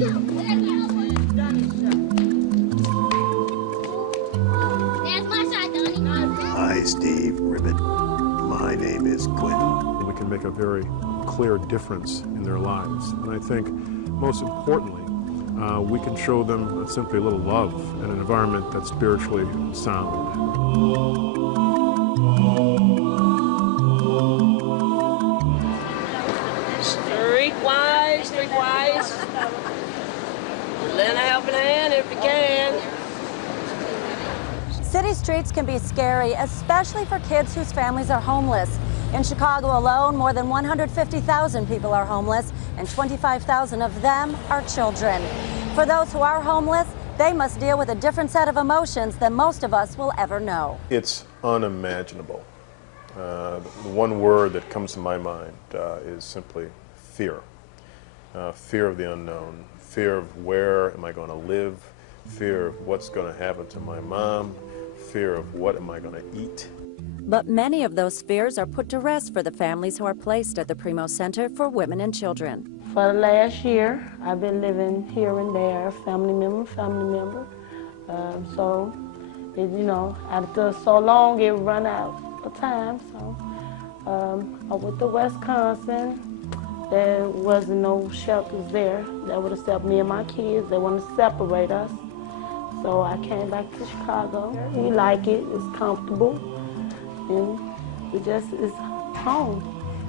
Hi, Steve Ribbit. My name is Quinn. We can make a very clear difference in their lives. And I think, most importantly, we can show them simply a little love and an environment that's spiritually sound. Streetwise. Lend a helping hand if you can. City streets can be scary, especially for kids whose families are homeless. In Chicago alone, more than 150,000 people are homeless, and 25,000 of them are children. For those who are homeless, they must deal with a different set of emotions than most of us will ever know. It's unimaginable. The one word that comes to my mind is simply fear. Fear of the unknown, fear of where am I going to live, fear of what's going to happen to my mom, fear of what am I going to eat. But many of those fears are put to rest for the families who are placed at the Primo Center for Women and Children. For the last year, I've been living here and there, family member. So, you know, after so long, it run out of time. So, I went to Wisconsin. There wasn't no shelters there that would accept me and my kids. They want to separate us. So I came back to Chicago. We like it, it's comfortable, and it just is home.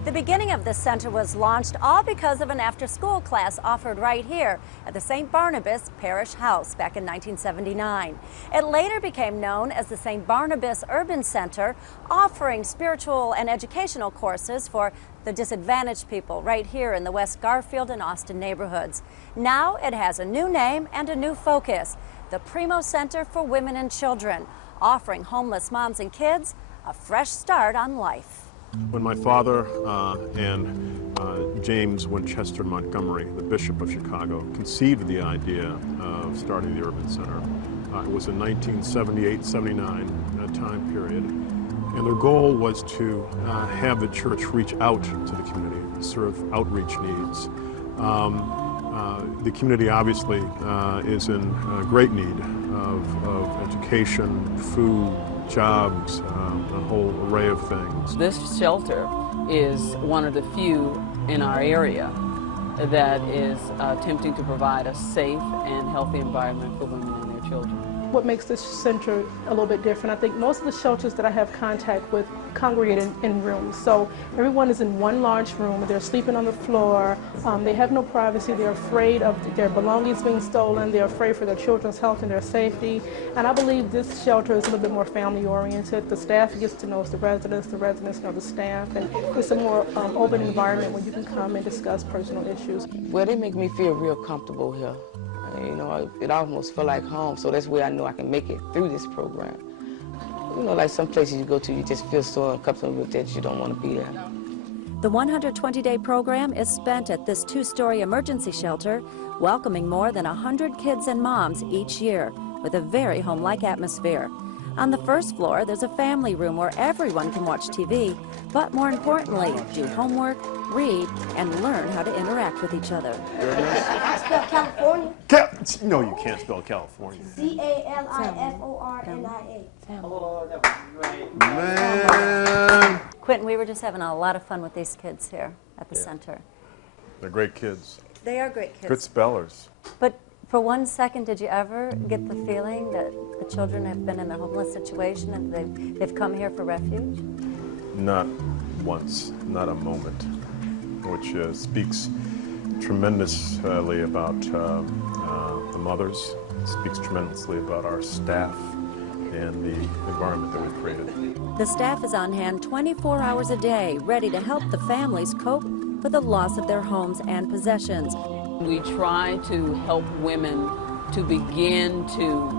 The beginning of this center was launched all because of an after-school class offered right here at the St. Barnabas Parish House back in 1979. It later became known as the St. Barnabas Urban Center, offering spiritual and educational courses for the disadvantaged people right here in the West Garfield and Austin neighborhoods. Now it has a new name and a new focus, the Primo Center for Women and Children, offering homeless moms and kids a fresh start on life. When my father and James Winchester Montgomery, the Bishop of Chicago, conceived the idea of starting the Urban Center, it was in 1978-79 time period, and their goal was to have the church reach out to the community, serve outreach needs. The community obviously is in great need of education, food, jobs, a whole array of things. This shelter is one of the few in our area that is attempting to provide a safe and healthy environment for women and their children. What makes this center a little bit different, I think most of the shelters that I have contact with congregate in rooms. So everyone is in one large room. They're sleeping on the floor. They have no privacy. They're afraid of their belongings being stolen. They're afraid for their children's health and their safety. And I believe this shelter is a little bit more family oriented. The staff gets to know the residents know the staff, and it's a more open environment where you can come and discuss personal issues. Well, they make me feel real comfortable here. You know, it almost feel like home, so that's where I know I can make it through this program. You know, like some places you go to, you just feel so uncomfortable that you don't want to be there. The 120-day program is spent at this two-story emergency shelter, welcoming more than 100 kids and moms each year with a very home-like atmosphere. On the first floor, there's a family room where everyone can watch TV, but more importantly, do homework, read, and learn how to interact with each other. I spell California. No, you can't spell California. California. Man. Quentin, we were just having a lot of fun with these kids here at the center. They're great kids. They are great kids. Good spellers. But for 1 second, did you ever get the feeling that the children have been in a homeless situation and they've come here for refuge? Not once, not a moment, which speaks tremendously about the mothers, speaks tremendously about our staff and the environment that we've created. The staff is on hand 24 hours a day, ready to help the families cope with the loss of their homes and possessions. We try to help women to begin to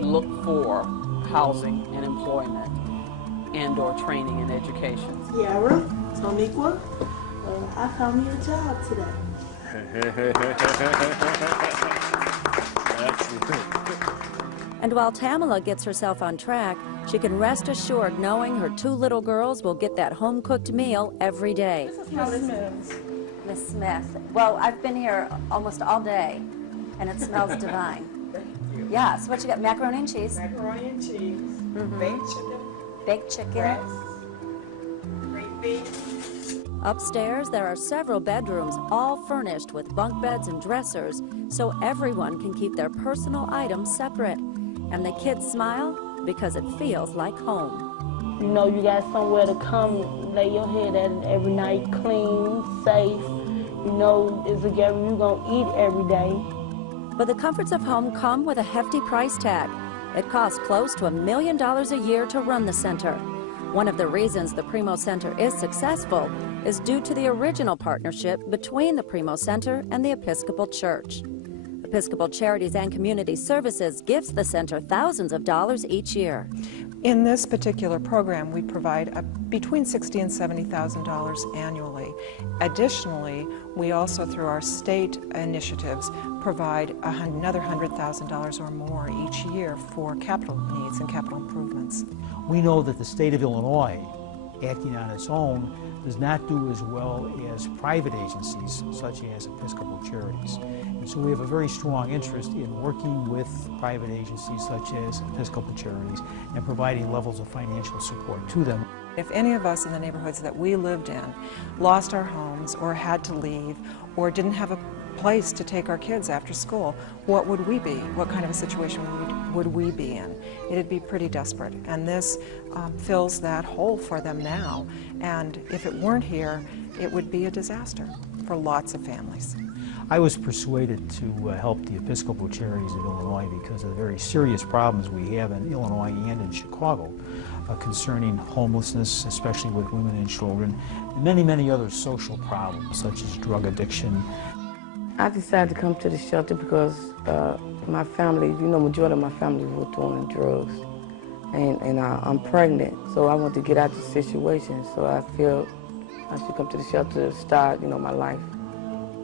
look for housing and employment and/or training and education. Sierra, Toniqua, I found me a job today. And while Tamala gets herself on track, she can rest assured knowing her two little girls will get that home-cooked meal every day. This is Miss Mims. Miss Smith. Well, I've been here almost all day, and it smells divine. Yes, what you got? Macaroni and cheese. Macaroni and cheese, baked chicken, Baked chicken. rice, green beans. Upstairs, there are several bedrooms, all furnished with bunk beds and dressers, so everyone can keep their personal items separate. And the kids smile because it feels like home. You know, you got somewhere to come lay your head at every night, clean, safe. You know, it's together you're gonna eat every day. But the comforts of home come with a hefty price tag. It costs close to $1 million a year to run the center. One of the reasons the Primo Center is successful is due to the original partnership between the Primo Center and the Episcopal Church. Episcopal Charities and Community Services gives the center thousands of dollars each year. In this particular program, we provide between $60,000 and $70,000 annually. Additionally, we also, through our state initiatives, provide another $100,000 or more each year for capital needs and capital improvements. We know that the state of Illinois, acting on its own, does not do as well as private agencies such as Episcopal Charities. And so we have a very strong interest in working with private agencies such as Episcopal Charities and providing levels of financial support to them. If any of us in the neighborhoods that we lived in lost our homes or had to leave or didn't have a place to take our kids after school, what would we be? What kind of a situation would we be in? It'd be pretty desperate. And this fills that hole for them now. And if it weren't here, it would be a disaster for lots of families. I was persuaded to help the Episcopal Charities of Illinois because of the very serious problems we have in Illinois and in Chicago concerning homelessness, especially with women and children, and many, many other social problems such as drug addiction. I decided to come to the shelter because my family, you know, majority of my family were doing drugs. And I'm pregnant, so I want to get out of the situation. So I feel I should come to the shelter to start, you know, my life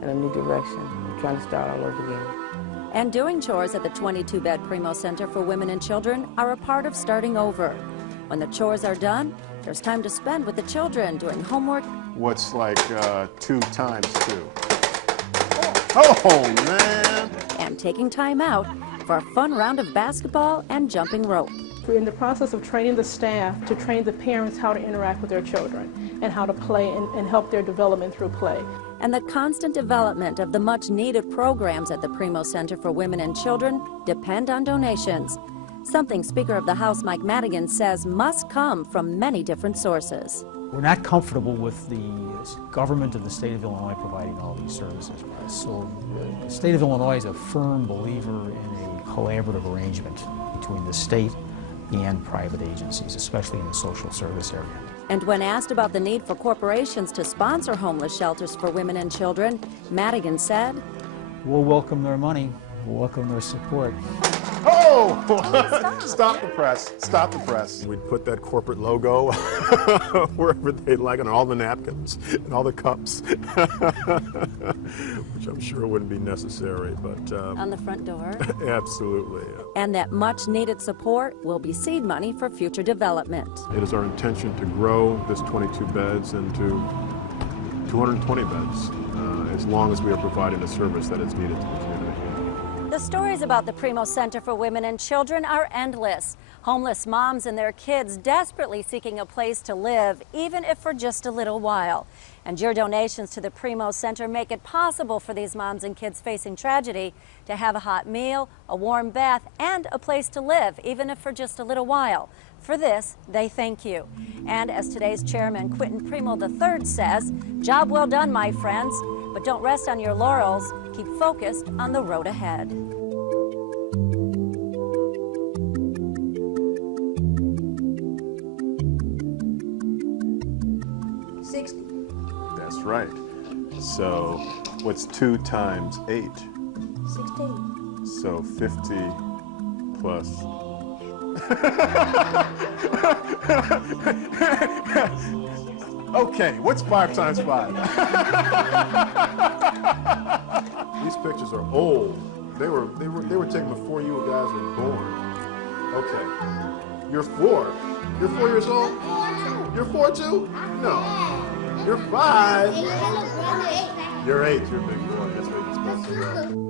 in a new direction. I'm trying to start all over again. And doing chores at the 22-bed Primo Center for Women and Children are a part of starting over. When the chores are done, there's time to spend with the children doing homework. What's like 2 times 2? Oh, man! And taking time out for a fun round of basketball and jumping rope. We're in the process of training the staff to train the parents how to interact with their children and how to play and help their development through play. And the constant development of the much-needed programs at the Primo Center for Women and Children depend on donations, something Speaker of the House Mike Madigan says must come from many different sources. We're not comfortable with the government of the state of Illinois providing all these services. So the state of Illinois is a firm believer in a collaborative arrangement between the state and private agencies, especially in the social service area. And when asked about the need for corporations to sponsor homeless shelters for women and children, Madigan said, "We'll welcome their money, we'll welcome their support." Oh! Stop the press. Stop the press. We'd put that corporate logo wherever they'd like on all the napkins and all the cups, which I'm sure wouldn't be necessary, but... on the front door. Absolutely. And that much-needed support will be seed money for future development. It is our intention to grow this 22 beds into 220 beds, as long as we are providing a service that is needed to the community. The stories about the Primo Center for Women and Children are endless. Homeless moms and their kids desperately seeking a place to live, even if for just a little while. And your donations to the Primo Center make it possible for these moms and kids facing tragedy to have a hot meal, a warm bath, and a place to live, even if for just a little while. For this, they thank you. And as today's chairman, Quentin Primo III, says, job well done, my friends, but don't rest on your laurels. Keep focused on the road ahead. That's right. So what's 2 times 8? 16. So 50 plus. Okay, what's 5 times 5? These pictures are old. They were taken before you guys were born. Okay. You're 4. You're 4 years old? You're 4 too? No. You're 5. You're 8, you're a big boy. That's what you're supposed to do.